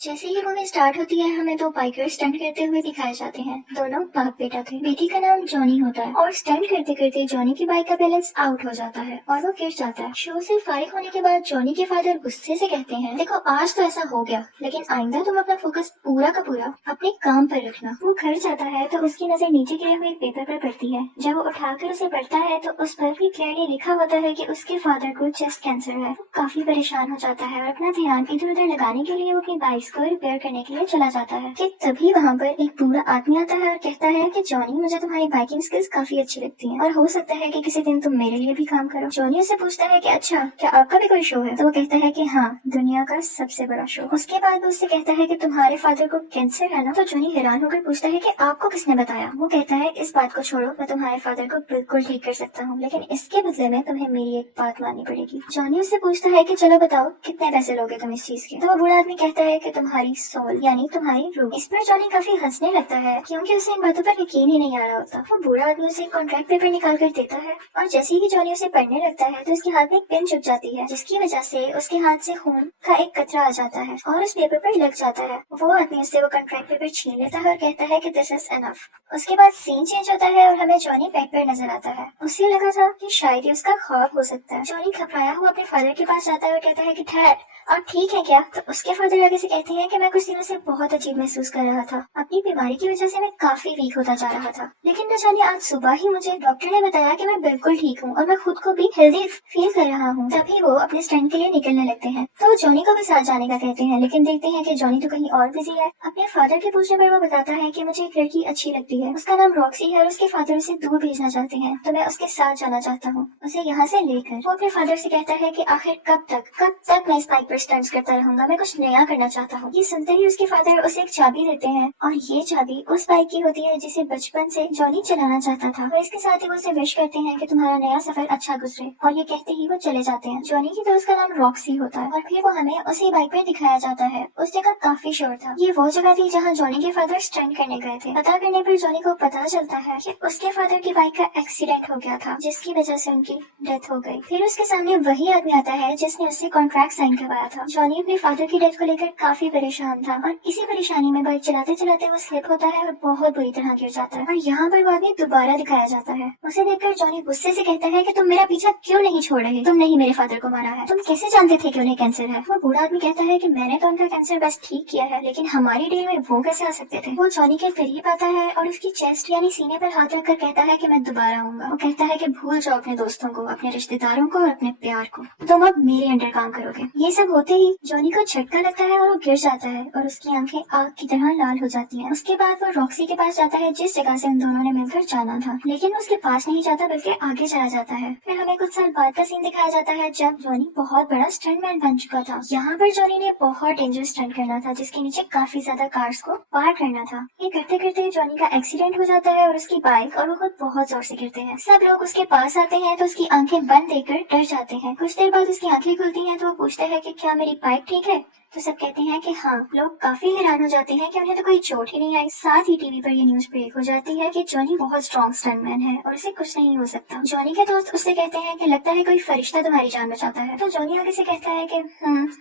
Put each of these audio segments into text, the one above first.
जैसे ही movie start होती है हमें दो बाइकर स्टंट करते हुए दिखाए जाते हैं। दोनों बाप बेटा थे। बेटी का नाम जॉनी होता है और स्टंट करते करते जॉनी की बाइक का बैलेंस आउट हो जाता है और वो गिर जाता है। शो से फारिग होने के बाद जॉनी के फादर गुस्से से कहते हैं, देखो आज तो ऐसा हो गया, लेकिन आइंदा तुम अपना फोकस पूरा का पूरा अपने काम पर रखना। वो घर जाता है तो उसकी नजर नीचे गिरे हुए पेपर पर पड़ती है। जब वो उठाकर उसे पढ़ता है तो उस पर भी क्लियरली लिखा होता है कि उसके फादर को चेस्ट कैंसर है। वो काफी परेशान हो जाता है और अपना ध्यान इधर उधर लगाने के लिए वो अपनी बाइक को रिपेयर करने के लिए चला जाता है कि तभी वहाँ पर एक बूढ़ा आदमी आता है और कहता है कि जॉनी, मुझे तुम्हारी बाइकिंग स्किल्स काफी अच्छी लगती हैं और हो सकता है कि किसी दिन तुम मेरे लिए भी काम करो। जॉनी उससे पूछता है कि अच्छा, क्या आपका भी कोई शो है? तो वो कहता है कि हाँ, दुनिया का सबसे बड़ा शो। उसके बाद वो उससे कहता है कि तुम्हारे फादर को कैंसर है ना? तो जॉनी हैरान होकर पूछता है कि आपको किसने बताया? वो कहता है, इस बात को छोड़ो, मैं तुम्हारे फादर को बिल्कुल ठीक कर सकता हूँ, लेकिन इसके बदले में तुम्हें मेरी एक बात माननी पड़ेगी। जॉनी उससे पूछता है कि चलो बताओ, कितने पैसे लोगे तुम इस चीज के? तो वो बूढ़ा आदमी कहता है कि तुम्हारी सोल यानी तुम्हारी रूह। इस पर जॉनी काफी हंसने लगता है क्योंकि उसे इन बातों पर यकीन ही नहीं आ रहा होता। वो बूढ़ा आदमी उसे कॉन्ट्रैक्ट पेपर निकाल कर देता है और जैसे ही जॉनी उसे पढ़ने लगता है तो उसके हाथ में एक पेन चुभ जाती है, जिसकी वजह से उसके हाथ से खून का एक कतरा आ जाता है और उस पेपर पर लग जाता है। वो आदमी उससे वो कॉन्ट्रैक्ट पेपर छीन लेता है और कहता है कि दिस इज एनफ। उसके बाद सीन चेंज होता है और हमें जॉनी बेड पर नजर आता है। उसे लगा था कि शायद ये उसका ख्वाब हो सकता है। जॉनी घबराया हुआ अपने फादर के पास जाता है और कहता है कि ठहर, आप ठीक है क्या? तो उसके फादर आगे से कहते हैं कि मैं कुछ दिनों से बहुत अजीब महसूस कर रहा था। अपनी बीमारी की वजह से मैं काफी वीक होता जा रहा था, लेकिन न जाने आज सुबह ही मुझे डॉक्टर ने बताया कि मैं बिल्कुल ठीक हूँ और मैं खुद को भी हेल्दी फील कर रहा हूँ। तभी वो अपने स्टंट के लिए निकलने लगते हैं। तो वो जॉनी को भी साथ जाने का कहते हैं, लेकिन देखते हैं कि जॉनी तो कहीं और बिजी है। अपने फादर के पूछने पर वो बताता है कि मुझे एक लड़की अच्छी लगती है, उसका नाम रॉक्सी है और उसके फादर उसे दूर भेजना चाहते हैं, तो मैं उसके साथ जाना चाहता हूँ, उसे यहाँ से लेकर। वो अपने फादर से कहता है कि आखिर कब तक मैं इस बाइक पर स्टंट्स करता रहूंगा, मैं कुछ नया करना चाहता हूँ। ये सुनते ही उसके फादर उसे एक चाबी देते हैं और ये चाबी उस बाइक की होती है जिसे बचपन से जॉनी चलाना चाहता था। वो इसके साथ ही वो उसे विश करते हैं कि तुम्हारा नया सफर अच्छा गुजरे और ये कहते ही वो चले जाते हैं। जॉनी की दोस्त का नाम रॉक्सी होता है और फिर वो हमें उसी बाइक पर दिखाया जाता है। उस जगह काफी शोर था। ये वो जगह थी जहाँ जॉनी के फादर स्टंट करने गए थे। पता करने पर जॉनी को पता चलता है कि उसके फादर की बाइक का एक्सीडेंट हो गया था, जिसकी वजह से उनकी डेथ हो गई। फिर उसके सामने वही आदमी आता है जिसने उससे कॉन्ट्रैक्ट साइन करवाया था। जॉनी अपने फादर की डेथ को लेकर काफी परेशान था और इसी परेशानी में बाइक चलाते चलाते वो स्लिप होता है और बहुत बुरी तरह गिर जाता है और यहाँ पर वो आदमी दोबारा दिखाया जाता है। उसे देखकर जॉनी गुस्से से कहता है कि तुम मेरा पीछा क्यों नहीं छोड़ रहे? तुमने ही मेरे फादर को मारा है, तुम कैसे जानते थे कि उन्हें कैंसर है? वो बूढ़ा आदमी कहता है कि मैंने तो उनका कैंसर बस ठीक किया है, लेकिन हमारी डील में वो कैसे आ सकते थे? वो जॉनी के करीब आता है और उसकी चेस्ट यानी सीने पर हाथ रखकर कहता है कि मैं दोबारा आऊंगा। वो कहता है कि भूल जाओ अपने दोस्तों को, अपने रिश्तेदारों को और अपने प्यार को, तुम अब मेरे अंडर काम करोगे। ये सब होते ही जॉनी को झटका लगता है और वो गिर जाता है और उसकी आंखें आग की तरह लाल हो जाती हैं। उसके बाद वो रॉक्सी के पास जाता है जिस जगह से उन दोनों ने मिलकर जाना था, लेकिन उसके पास नहीं जाता बल्कि आगे चला जाता है। फिर हमें कुछ साल बाद का सीन दिखाया जाता है जब जॉनी बहुत बड़ा स्टंटमैन बन चुका था। यहाँ पर जॉनी ने बहुत डेंजरस स्टंट करना था जिसके नीचे काफी ज्यादा कार्स को पार करना था। ये करते करते जॉनी का एक्सीडेंट हो जाता है और उसकी बाइक और वो खुद बहुत जोर से गिरते हैं। सब लोग उसके पास आते हैं तो उसकी आंखें बंद देखकर डर जाते हैं। कुछ देर बाद उसकी आंखें खुलती हैं तो वो पूछता है कि क्या मेरी बाइक ठीक है? तो सब कहते हैं कि हाँ। लोग काफी हैरान हो जाते हैं कि उन्हें तो कोई चोट ही नहीं आई। साथ ही टीवी पर ये न्यूज ब्रेक हो जाती है कि जॉनी बहुत स्ट्रॉन्ग स्टंटमैन है और उसे कुछ नहीं हो सकता। जॉनी के दोस्त उससे कहते हैं कि लगता है कोई फरिश्ता तुम्हारी जान बचाता है। तो जॉनी आगे से कहता है कि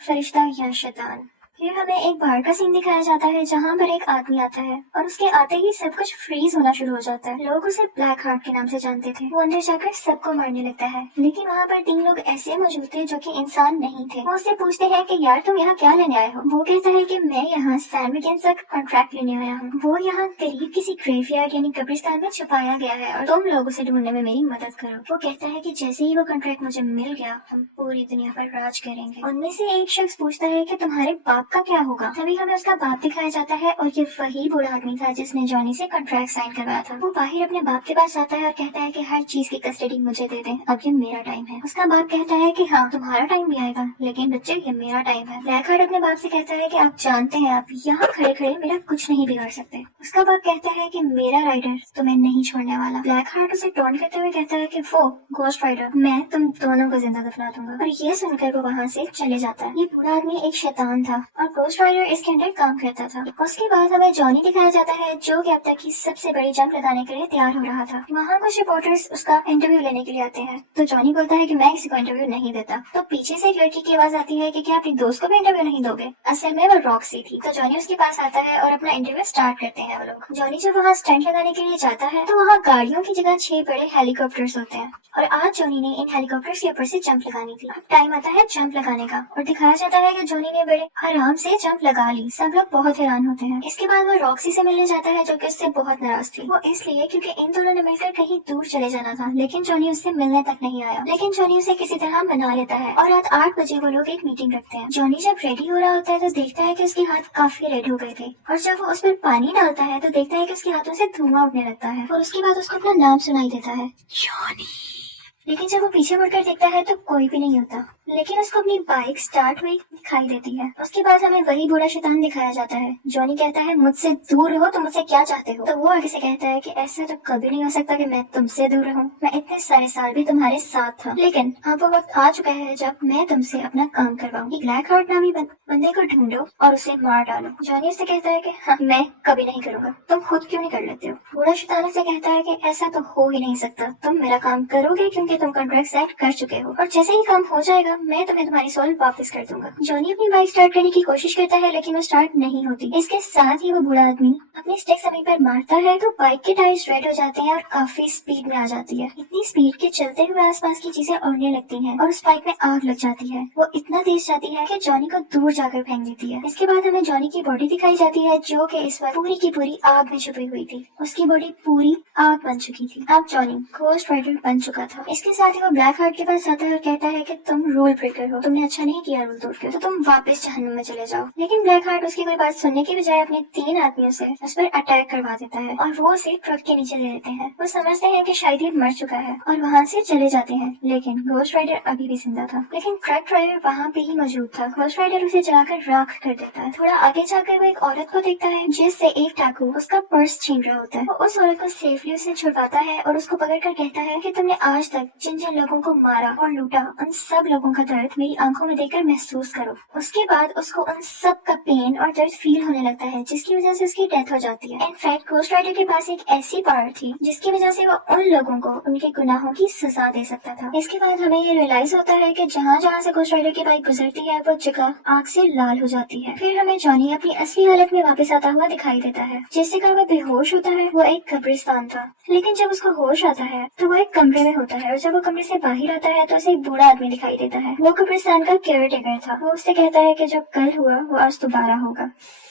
फरिश्ता या शैतान। फिर हमें एक बाहर का सीन दिखाया जाता है जहाँ पर एक आदमी आता है और उसके आते ही सब कुछ फ्रीज होना शुरू हो जाता है। लोग उसे ब्लैक हार्ट के नाम से जानते थे। वो अंदर जाकर सबको मारने लगता है, लेकिन वहाँ पर 3 लोग ऐसे मौजूद थे जो कि इंसान नहीं थे। वो उससे पूछते हैं कि यार तुम यहाँ क्या लेने आए हो? वो कहता है कि मैं यहाँ सैम विकिंस का कॉन्ट्रैक्ट लेने आया हूँ। वो यहाँ करीब किसी ग्रेवयार्ड यानी कब्रिस्तान में छुपाया गया है और तुम लोग उसे ढूंढने में मेरी मदद करो। वो कहता है कि जैसे ही वो कॉन्ट्रैक्ट मुझे मिल गया हम पूरी दुनिया पर राज करेंगे। उनमें से एक शख्स पूछता है कि तुम्हारे बाप का क्या होगा? तभी हमें उसका बाप दिखाया जाता है और ये वही बूढ़ा आदमी था जिसने जॉनी से कॉन्ट्रैक्ट साइन करवाया था। वो बाहर अपने बाप के पास जाता है और कहता है कि हर चीज की कस्टडी मुझे दे दे, अब ये मेरा टाइम है। उसका बाप कहता है कि हाँ तुम्हारा टाइम भी आएगा, लेकिन बच्चे ये मेरा टाइम है। ब्लैक हार्ट अपने बाप से कहता है कि आप जानते हैं आप यहाँ खड़े खड़े मेरा कुछ नहीं बिगाड़ सकते। उसका बाप कहता है कि मेरा राइडर तुम्हें नहीं छोड़ने वाला। ब्लैक हार्ट उसे टोंट करते हुए कहता है कि वो घोस्ट राइडर, मैं तुम दोनों को जिंदा दफना दूंगा। और ये सुनकर वो वहाँ से चले जाता है। ये बूढ़ा आदमी एक शैतान था और गोस्ट राइडर इसके अंदर काम करता था। उसके बाद हमें जॉनी दिखाया जाता है जो कि अब तक की सबसे बड़ी जंग लगाने के लिए तैयार हो रहा था। वहाँ कुछ रिपोर्टर्स उसका इंटरव्यू लेने के लिए आते हैं तो जॉनी बोलता है कि मैं किसी को इंटरव्यू नहीं देता। तो पीछे से एक लड़की की आवाज आती है कि क्या अपनी दोस्त को भी इंटरव्यू नहीं दोगे। असल में वो रॉक्सी थी। तो जॉनी उसके पास आता है और अपना इंटरव्यू स्टार्ट करते हैं वो लोग। जॉनी जब वहाँ स्टंट लगाने के लिए जाता है तो वहाँ गाड़ियों की जगह 6 बड़े हेलीकॉप्टर्स होते हैं और आज जॉनी ने इन हेलीकॉप्टर्स के ऊपर से जंप लगानी थी। अब टाइम आता है जंप लगाने का और दिखाया जाता है कि जॉनी ने बड़े आराम से जंप लगा ली। सब लोग बहुत हैरान होते हैं। इसके बाद वो रॉक्सी से मिलने जाता है जो कि उससे बहुत नाराज थी। वो इसलिए क्योंकि इन दोनों ने मिलकर कहीं दूर चले जाना था लेकिन जॉनी उससे मिलने तक नहीं आया। लेकिन जॉनी उसे किसी तरह मना लेता है और रात 8 बजे वो लोग एक मीटिंग रखते हैं। जॉनी जब रेडी हो रहा होता है तो देखता है कि उसके हाथ काफी रेड हो गए थे और जब वो उस पर पानी डालता है तो देखता है कि उसके हाथों से धुआं उठने लगता है और उसके बाद उसको अपना नाम सुनाई देता है, जॉनी। लेकिन जब वो पीछे मुड़कर देखता है तो कोई भी नहीं होता लेकिन उसको अपनी बाइक स्टार्ट हुई दिखाई देती है। उसके बाद हमें वही बूढ़ा शैतान दिखाया जाता है। जॉनी कहता है मुझसे दूर रहो, तो मुझसे क्या चाहते हो। तो वो आगे से कहता है कि ऐसा तो कभी नहीं हो सकता कि मैं तुमसे दूर रहूं। मैं इतने सारे साल भी तुम्हारे साथ था लेकिन अब वो वक्त आ चुका है जब मैं तुमसे अपना काम करवाऊँ। ब्लैक हार्ट नामी बंदे को ढूंढो और उसे मार डालो। जॉनी उससे कहता है कि हाँ मैं कभी नहीं करूँगा, तुम खुद क्यों नहीं कर लेते हो। बूढ़ा शैतान से कहता है कि ऐसा तो हो ही नहीं सकता, तुम मेरा काम करोगे क्योंकि तुम कॉन्ट्रैक्ट साइन कर चुके हो और जैसे ही काम हो जाएगा मैं तुम्हें तुम्हारी सोल वापस कर दूंगा। जॉनी अपनी बाइक स्टार्ट करने की कोशिश करता है लेकिन वो स्टार्ट नहीं होती। इसके साथ ही वो बूढ़ा आदमी अपनी स्टिक जमीन पर मारता है तो बाइक के टायर्स रेड हो जाते हैं और काफी स्पीड में आ जाती है। इतनी स्पीड के चलते हुए आसपास की चीजें उड़ने लगती हैं और उस बाइक में आग लग जाती है। वो इतना तेज जाती है कि जॉनी को दूर जाकर फेंक देती है। इसके बाद हमें जॉनी की बॉडी दिखाई जाती है जो कि इस वक्त पूरी की पूरी आग में छुपी हुई थी। उसकी बॉडी पूरी आग बन चुकी थी। अब जॉनी गोस्ट राइडर बन चुका था। इसके साथ ही वो ब्लैक हार्ट के पास आता है और कहता है कि तुम रूल ब्रेकर हो, तुमने अच्छा नहीं किया रूल तोड़ के, तो तुम वापस जहन्नुम में चले जाओ। लेकिन ब्लैक हार्ट उसकी कोई बात सुनने की बजाय अपने 3 आदमियों से उस पर अटैक करवा देता है और वो उसे ट्रक के नीचे दे देते हैं। वो समझते हैं कि शायद ये मर चुका है और वहाँ से चले जाते हैं लेकिन गोस्ट राइडर अभी भी जिंदा था। लेकिन ट्रक ड्राइवर वहाँ पे ही मौजूद था। गोस्ट राइडर उसे जलाकर राख कर देता है। थोड़ा आगे जाकर वो एक औरत को देखता है जिससे एक डाकू उसका पर्स छीन रहा होता है। वो उस औरत को सेफली उसे छुड़वाता है और उसको पकड़कर कहता है कि तुमने आज तक जिन जिन लोगों को मारा और लूटा उन सब लोगों का दर्द मेरी आंखों में देखकर महसूस करो। उसके बाद उसको उन सब का पेन और दर्द फील होने लगता है जिसकी वजह से उसकी डेथ हो जाती है। इनफैक्ट गोस्ट राइडर के पास एक ऐसी पावर थी जिसकी वजह से वो उन लोगों को उनके गुनाहों की सजा दे सकता था। इसके बाद हमें ये रियलाइज होता है कि जहाँ जहाँ से गोस्ट राइडर की बाइक गुजरती है वो जगह आग से लाल हो जाती है। फिर हमें जॉनी अपनी असली हालत में वापस आता हुआ दिखाई देता है। जिस जगह वो बेहोश होता है वो एक कब्रिस्तान था लेकिन जब उसको होश आता है तो वो एक कमरे में होता है और जब वो कमरे से बाहर आता है तो उसे एक बूढ़ा आदमी दिखाई देता है। वो कब्रिस्तान का केयर टेकर था। वो उससे कहता है कि जब कल हुआ वो आज दोबारा होगा।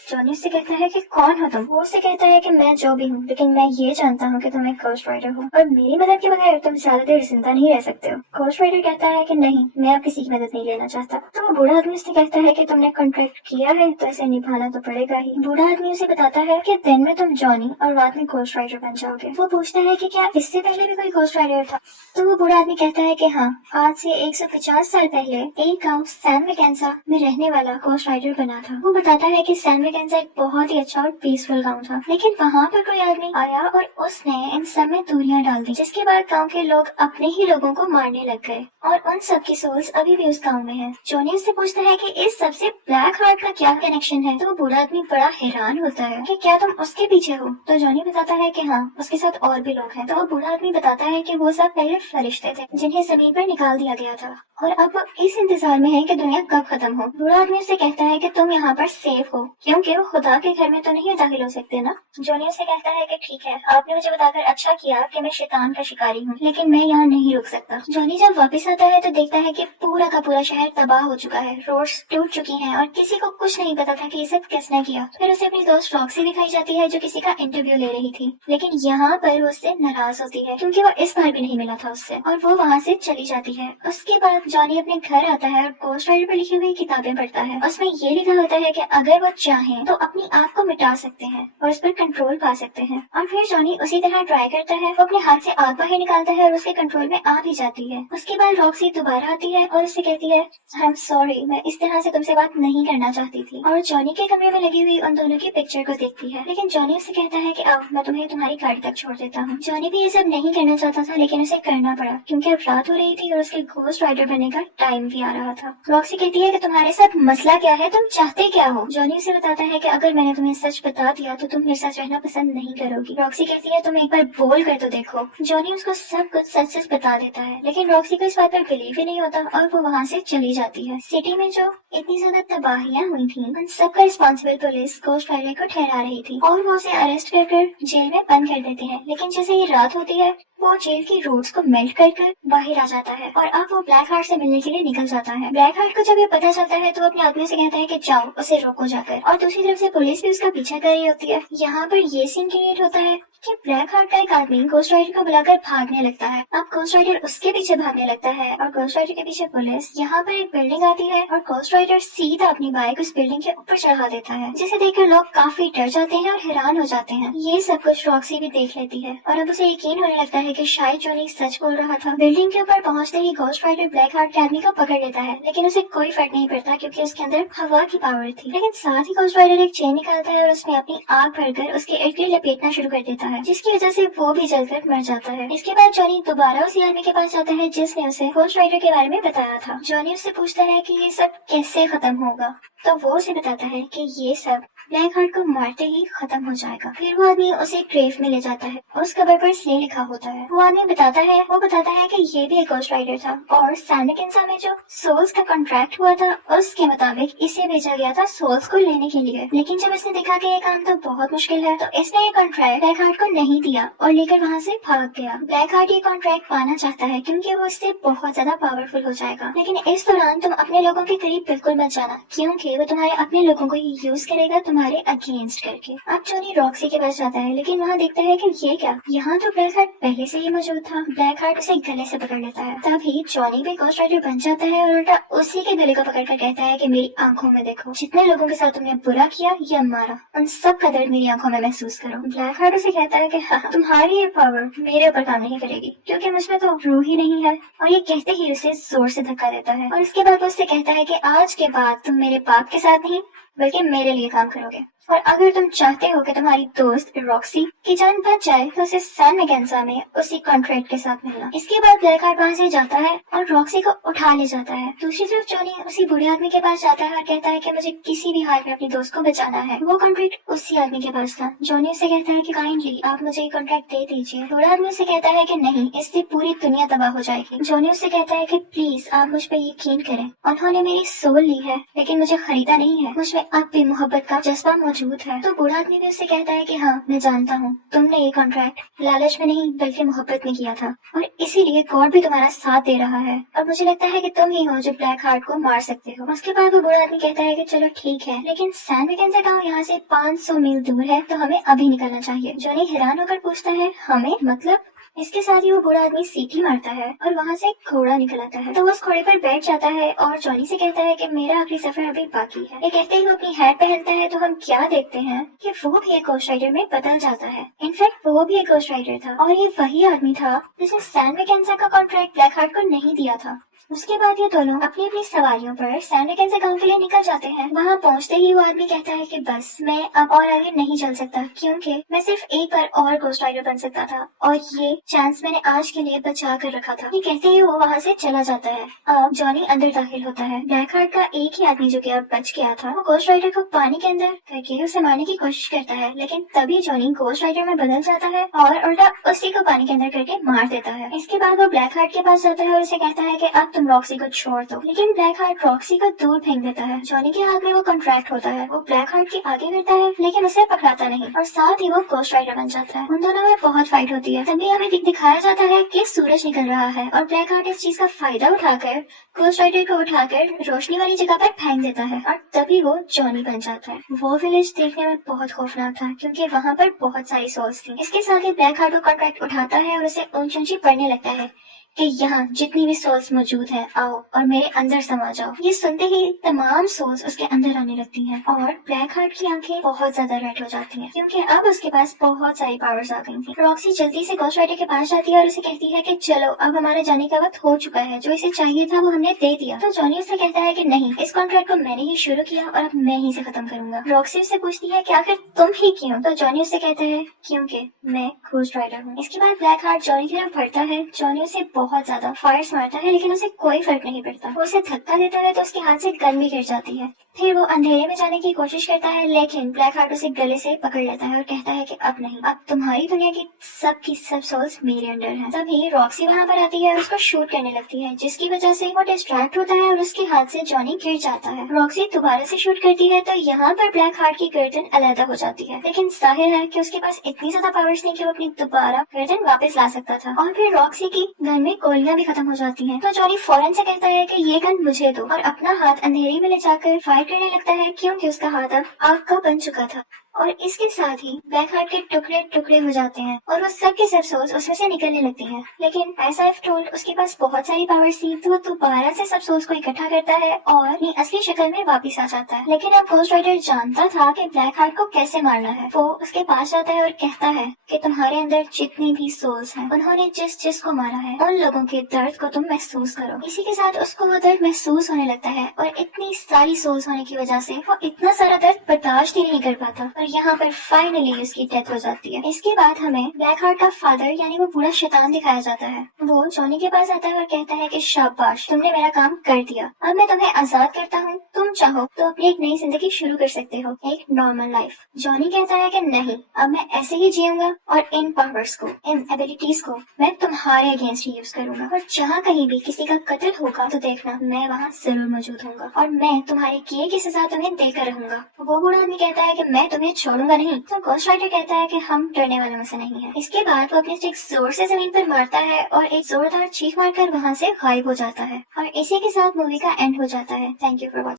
जॉनी उससे कहता है कि कौन हो तुम। वो उससे कहता है कि मैं जो भी हूँ लेकिन मैं ये जानता हूँ कि तुम एक गोस्ट राइडर हो और मेरी मदद के बगैर तुम ज्यादा देर जिंदा नहीं रह सकते हो। गोस्ट राइडर कहता है कि नहीं, मैं अब किसी की मदद नहीं लेना चाहता। तो वो बूढ़ा आदमी उससे कहता है कि तुमने कॉन्ट्रैक्ट किया है तो इसे निभाना तो पड़ेगा ही। बूढ़ा आदमी उसे बताता है कि दिन में तुम जॉनी और रात में गोस्ट राइडर बन जाओगे। वो पूछता है कि क्या इससे पहले भी कोई गोस्ट राइडर था। तो वो बूढ़ा आदमी कहता है कि हाँ, आज से 150 साल पहले एक गाँव सैन वेकेंसा में रहने वाला गोस्ट राइडर बना था। वो बताता है कि सैन वेकेंसा एक बहुत ही अच्छा और पीसफुल गाँव था लेकिन वहाँ पर कोई आदमी आया और उसने इन सब में दूरियां डाल दी जिसके बाद गाँव के लोग अपने ही लोगों को मारने लग गए और उन सब की सोल्स अभी भी उस गाँव में है। जॉनी उससे पूछता है कि इस सब से ब्लैक हार्ट का क्या कनेक्शन है। तो बूढ़ा आदमी बड़ा हैरान होता है कि क्या तुम उसके पीछे हो। तो जॉनी बताता है कि हाँ, उसके साथ और भी लोग हैं। तो बूढ़ा आदमी बताता है कि वो सब पहले फरिश्ते थे जिन्हें जमीन पर निकाल दिया गया था और अब वो इस इंतजार में है कि दुनिया कब खत्म हो। बूढ़ा आदमी उससे कहता है कि तुम यहाँ पर सेफ हो क्योंकि वो खुदा के घर में तो नहीं दाखिल हो सकते ना। जॉनी उससे कहता है कि ठीक है, आपने मुझे बताकर अच्छा किया कि मैं शैतान का शिकारी हूँ लेकिन मैं यहाँ नहीं रुक सकता। जॉनी जब वापस आता है तो देखता है कि पूरा का पूरा शहर तबाह हो चुका है, रोड्स टूट चुकी हैं और किसी को कुछ नहीं पता था कि ये सब किसने किया। फिर उसे अपनी दोस्त रॉक्सी दिखाई जाती है जो किसी का इंटरव्यू ले रही थी लेकिन यहाँ पर वो उससे नाराज होती है क्योंकि वो इस बार भी नहीं मिला था उससे और वो वहाँ से चली जाती है। उसके बाद जॉनी अपने घर आता है और गोस्ट राइडर पर लिखी हुई किताबें पढ़ता है। उसमें ये लिखा होता है कि अगर वो चाहे हैं तो अपनी आग को मिटा सकते हैं और उस पर कंट्रोल पा सकते हैं। और फिर जॉनी उसी तरह ट्राई करता है, वो अपने हाथ से आग बाहर निकालता है और उसके कंट्रोल में आ भी जाती है। उसके बाद रॉक्सी दोबारा आती है और उससे कहती है आई एम सॉरी, मैं इस तरह से तुमसे बात नहीं करना चाहती थी। और जॉनी के कमरे में लगी हुई उन दोनों की पिक्चर को देखती है, लेकिन जॉनी उससे कहता है कि अब मैं तुम्हें तुम्हारी गाड़ी तक छोड़ देता हूँ। जॉनी भी ये सब नहीं करना चाहता था, लेकिन उसे करना पड़ा क्योंकि अब रात हो रही थी और उसके घोस्ट राइडर बनने का टाइम भी आ रहा था। रॉक्सी कहती है कि तुम्हारे साथ मसला क्या है, तुम चाहते क्या हो। जॉनी उसे बताता है कि अगर मैंने तुम्हें सच बता दिया तो तुम मेरे साथ रहना पसंद नहीं करोगी। रॉक्सी कहती है तुम एक बार बोल कर तो देखो। जॉनी उसको सब कुछ सच सच बता देता है, लेकिन रॉक्सी को इस बात पर बिलीव ही नहीं होता और वो वहाँ से चली जाती है। सिटी में जो इतनी ज्यादा तबाहियां हुई थी, उन सबका रिस्पॉन्सिबल पुलिस घोस्ट राइडर को ठहरा रही थी और वो उसे अरेस्ट कर जेल में बंद कर देते हैं। लेकिन जैसे ही रात होती है वो जेल की रोड्स को मेल्ट कर बाहर आ जाता है और अब वो ब्लैक हार्ट से मिलने के लिए निकल जाता है। ब्लैक हार्ट को जब ये पता चलता है तो अपने आदमी से कहता है कि जाओ उसे रोको जाकर, और दूसरी तरफ से पुलिस भी उसका पीछा कर रही होती है। यहाँ पर ये सीन क्रिएट होता है कि ब्लैक हार्ट का एक आदमी घोस्ट राइडर को बुलाकर भागने लगता है। अब घोस्ट राइडर उसके पीछे भागने लगता है और घोस्ट राइडर के पीछे पुलिस। यहाँ पर एक बिल्डिंग आती है और घोस्ट राइडर सीधा अपनी बाइक उस बिल्डिंग के ऊपर चढ़ा देता है, जिसे देखकर लोग काफी डर जाते हैं और हैरान हो जाते हैं। ये सब कुछ रॉक्सी भी देख लेती है और अब उसे यकीन होने लगता है कि शायद जॉनी सच बोल रहा था। बिल्डिंग के ऊपर पहुंचते ही घोस्ट राइडर ब्लैक हार्ट के आदमी को पकड़ लेता है, लेकिन उसे कोई फर्क नहीं पड़ता क्योंकि उसके अंदर हवा की पावर थी। लेकिन साथ ही घोस्ट राइडर एक चेन निकालता है और उसमें अपनी आग भरकर उसके इर्द गिर्द लपेटना शुरू कर देता है, जिसकी वजह से वो भी जलकर मर जाता है। इसके बाद जॉनी दोबारा उसी आदमी के पास जाता है जिसने उसे घोस्ट राइडर के बारे में बताया था। जॉनी उससे पूछता है कि ये सब कैसे खत्म होगा, तो वो उसे बताता है कि ये सब ब्लैक हार्ट को मारते ही खत्म हो जाएगा। फिर वो आदमी उसे ग्रेव में ले जाता है और उस कबर पर स्ले लिखा होता है। वो आदमी बताता है कि ये भी एक घोस्ट राइडर था और सैंडकिंसा में जो सोल्स का कॉन्ट्रैक्ट हुआ था उसके मुताबिक इसे भेजा गया था सोल्स को लेने के लिए। लेकिन जब इसने देखा कि ये काम तो बहुत मुश्किल है तो इसने ये कॉन्ट्रैक्ट ब्लैक हार्ट को नहीं दिया और लेकर वहाँ से भाग गया। ब्लैक हार्ट ये कॉन्ट्रैक्ट पाना चाहता है क्योंकि वो इससे बहुत ज्यादा पावरफुल हो जाएगा, लेकिन इस दौरान तुम अपने लोगों के करीब बिल्कुल मत जाना क्योंकि वो तुम्हारे अपने लोगों को यूज करेगा तुम्हारे अगेंस्ट करके। अब जॉनी रॉक्सी के पास जाता है, लेकिन वहाँ देखता है कि ये क्या, यहाँ तो ब्लैक हार्ट पहले से ही मौजूद था। ब्लैक हार्ट उसे गले से पकड़ लेता है। तभी जॉनी भी घोस्ट राइडर बन जाता है और उल्टा उसी के गले को पकड़कर कहता है कि मेरी आंखों में देखो, जितने लोगों के साथ तुमने बुरा किया या मारा उन सब का दर्द मेरी आंखों में महसूस करो। ब्लैक हार्ट उसे कहता है कि हाँ, तुम्हारी ये पावर मेरे ऊपर काम नहीं करेगी क्योंकि मुझमें तो रूह ही नहीं है। और ये कहते ही उसे जोर से धक्का देता है और इसके बाद वो उससे कहता है कि आज के बाद तुम मेरे बाप के साथ नहीं बल्कि मेरे लिए काम करोगे, और अगर तुम चाहते हो कि तुम्हारी दोस्त रॉक्सी की जान बच जाए तो उसे सैन मैकेंजा में उसी कॉन्ट्रैक्ट के साथ मिलना। इसके बाद ब्लैक हार्ट वहाँ से जाता है और रॉक्सी को उठा ले जाता है। दूसरी तरफ जॉनी उसी बूढ़े आदमी के पास जाता है और कहता है कि मुझे किसी भी हाल में अपनी दोस्त को बचाना है। वो कॉन्ट्रैक्ट उसी आदमी के पास था। जॉनी उसे कहता है कि काइंडली आप मुझे ये कॉन्ट्रैक्ट दे दीजिए। बूढ़ा आदमी उसे कहता है कि नहीं, इससे पूरी दुनिया तबाह हो जाएगी। जॉनी उसे कहता है कि प्लीज आप मुझ पर यकीन करें, उन्होंने मेरी सोल ली है लेकिन मुझे खरीदा नहीं है, मुझ में अब भी मोहब्बत का जज्बा मौजूद है। तो बूढ़ा आदमी भी उससे कहता है कि हाँ मैं जानता हूँ, तुमने ये कॉन्ट्रैक्ट लालच में नहीं बल्कि मोहब्बत में किया था और इसीलिए गॉड भी तुम्हारा साथ दे रहा है और मुझे लगता है कि तुम ही हो जो ब्लैक हार्ट को मार सकते हो। उसके बाद वो बूढ़ा आदमी कहता है कि चलो ठीक है, लेकिन सैन मैकेंजा गांव यहाँ से 500 मील दूर है तो हमें अभी निकलना चाहिए। जॉनी हैरान होकर पूछता है हमें मतलब? इसके साथ ही वो बूढ़ा आदमी सीटी मारता है और वहाँ से एक घोड़ा निकल आता है। तो वो उस घोड़े पर बैठ जाता है और जॉनी से कहता है कि मेरा आखिरी सफर अभी बाकी है। ये कहते ही वो अपनी हैट पहनता है तो हम क्या देखते हैं कि वो भी एक घोस्ट राइडर में बदल जाता है। इनफैक्ट वो भी एक घोस्ट राइडर था और ये वही आदमी था जिसने सैन मैकेंजा का कॉन्ट्रैक्ट ब्लैक हार्ट को नहीं दिया था। उसके बाद ये दोनों अपनी अपनी सवारियों पर सैन मैकेंजा गांव के लिए निकल जाते हैं। वहाँ पहुँचते ही वो आदमी कहता है कि बस मैं अब और आगे नहीं चल सकता क्योंकि मैं सिर्फ एक बार और घोस्ट राइडर बन सकता था और ये चांस मैंने आज के लिए बचा कर रखा था। ये कहते ही वो वहाँ से चला जाता है। अब जॉनी अंदर दाखिल होता है। ब्लैक हार्ट का एक ही आदमी जो कि अब बच गया था वो घोस्ट राइडर को पानी के अंदर करके उसे मारने की कोशिश करता है, लेकिन तभी जॉनी घोस्ट राइडर में बदल जाता है और उल्टा उसी को पानी के अंदर करके मार देता है। इसके बाद वो ब्लैक हार्ट के पास जाता है और उसे कहता है कि अब तुम रॉक्सी को छोड़ दो, लेकिन ब्लैक हार्ट रॉक्सी को दूर फेंक देता है। जॉनी के हाथ में वो कॉन्ट्रैक्ट होता है। वो ब्लैक हार्ट के आगे करता है लेकिन उसे पकड़ाता नहीं और साथ ही वो घोस्ट राइडर बन जाता है। उन दोनों में बहुत फाइट होती है। तभी हमें दिखाया जाता है कि सूरज निकल रहा है और ब्लैक हार्ट इस चीज का फायदा उठाकर घोस्ट राइडर को उठाकर रोशनी वाली जगह पर फेंक देता है और तभी वो जॉनी बन जाता है। वो विलेज देखने में बहुत खौफनाक था क्योंकि वहाँ पर बहुत सारी सोल्स थी। इसके साथ ही ब्लैक हार्ट वो कॉन्ट्रैक्ट उठाता है और उसे ऊंची ऊंची पड़ने लगता है कि यहाँ जितनी भी सोल्स मौजूद है आओ और मेरे अंदर समा जाओ। ये सुनते ही तमाम सोल्स उसके अंदर आने लगती हैं और ब्लैक हार्ट की आंखें बहुत ज्यादा रेड हो जाती हैं क्योंकि अब उसके पास बहुत सारी पावर्स आ गई थी। रॉक्सी जल्दी से घोस्ट राइडर के पास जाती है और उसे कहती है कि चलो अब हमारे जाने का वक्त हो चुका है, जो इसे चाहिए था वो हमने दे दिया। तो जॉनी उससे कहता है कि नहीं, इस कॉन्ट्रैक्ट को मैंने ही शुरू किया और अब मैं ही से खत्म करूंगा। रॉक्सी उससे पूछती है कि आखिर तुम ही क्यों? तो जॉनी उससे कहता है क्योंकि मैं घोस्ट राइडर हूँ। इसके बाद ब्लैक हार्ट जॉनी की तरफ बढ़ता है। जॉनी उसे बहुत ज्यादा फायर्स मारता है लेकिन उसे कोई फर्क नहीं पड़ता। वो उसे धक्का देता है तो उसके हाथ से गन भी गिर जाती है। फिर वो अंधेरे में जाने की कोशिश करता है लेकिन ब्लैक हार्ट उसे गले से पकड़ लेता है और कहता है कि अब नहीं, अब तुम्हारी दुनिया की सब सोल्स मेरे अंडर हैं। तभी रॉक्सी वहाँ पर आती है और उसको शूट करने लगती है जिसकी वजह से वो डिस्ट्रैक्ट होता है और उसके हाथ से जॉनी गिर जाता है। रॉक्सी दोबारा से शूट करती है तो यहाँ पर ब्लैक हार्ट की गर्दन अलग हो जाती है लेकिन जाहिर है कि उसके पास इतनी ज्यादा पावर्स नहीं कि वो अपनी दोबारा गर्दन वापस ला सकता था। और फिर रॉक्सी की गन में गोलियां भी खत्म हो जाती हैं। तो जॉनी फौरन से कहता है कि ये गन मुझे दो और अपना हाथ अंधेरे में ले जाकर फायर करने लगता है क्योंकि उसका हाथ अब आग का बन चुका था। और इसके साथ ही ब्लैक हार्ट के टुकड़े टुकड़े हो जाते हैं और वो सब के सब सोल्स उसमें से निकलने लगती हैं। लेकिन एज आई टोल्ड उसके पास बहुत सारी पावर्स थी तो वो दोबारा से सब सोल्स को इकट्ठा करता है और अपनी असली शक्ल में वापस आ जाता है। लेकिन अब घोस्ट राइडर जानता था कि ब्लैक हार्ट को कैसे मारना है। वो उसके पास जाता है और कहता है कि तुम्हारे अंदर जितनी भी सोल्स हैं उन्होंने जिस को मारा है उन लोगों के दर्द को तुम महसूस करो। इसी के साथ उसको वो दर्द महसूस होने लगता है और इतनी सारी सोल्स होने की वजह से वो इतना सारा दर्द बर्दाश्त ही नहीं कर पाता और यहाँ पर फाइनली उसकी डेथ हो जाती है। इसके बाद हमें ब्लैक हार्ट का फादर यानी वो बूढ़ा शैतान दिखाया जाता है। वो जॉनी के पास आता है और कहता है कि शाबाश, तुमने मेरा काम कर दिया, अब मैं तुम्हें आजाद करता हूँ, तुम चाहो तो अपनी एक नई जिंदगी शुरू कर सकते हो, एक नॉर्मल लाइफ। जॉनी कहता है कि नहीं, अब मैं ऐसे ही जीऊंगा और इन पावर्स को, इन एबिलिटीज को मैं तुम्हारे अगेंस्ट यूज करूंगा और जहाँ कहीं भी किसी का कत्ल होगा तो देखना मैं वहाँ जरूर मौजूद होऊंगा और मैं तुम्हारे किए की सजा तुम्हें देकर रहूंगा। वो बूढ़ा आदमी कहता है कि मैं तुम्हें छोड़ूंगा नहीं। तो घोस्ट राइडर कहता है कि हम डरने वालों में से नहीं है। इसके बाद वो अपनी स्टिक जोर से जमीन पर मारता है और एक जोरदार चीख मारकर वहाँ से गायब हो जाता है और इसी के साथ मूवी का एंड हो जाता है। Thank you for watching.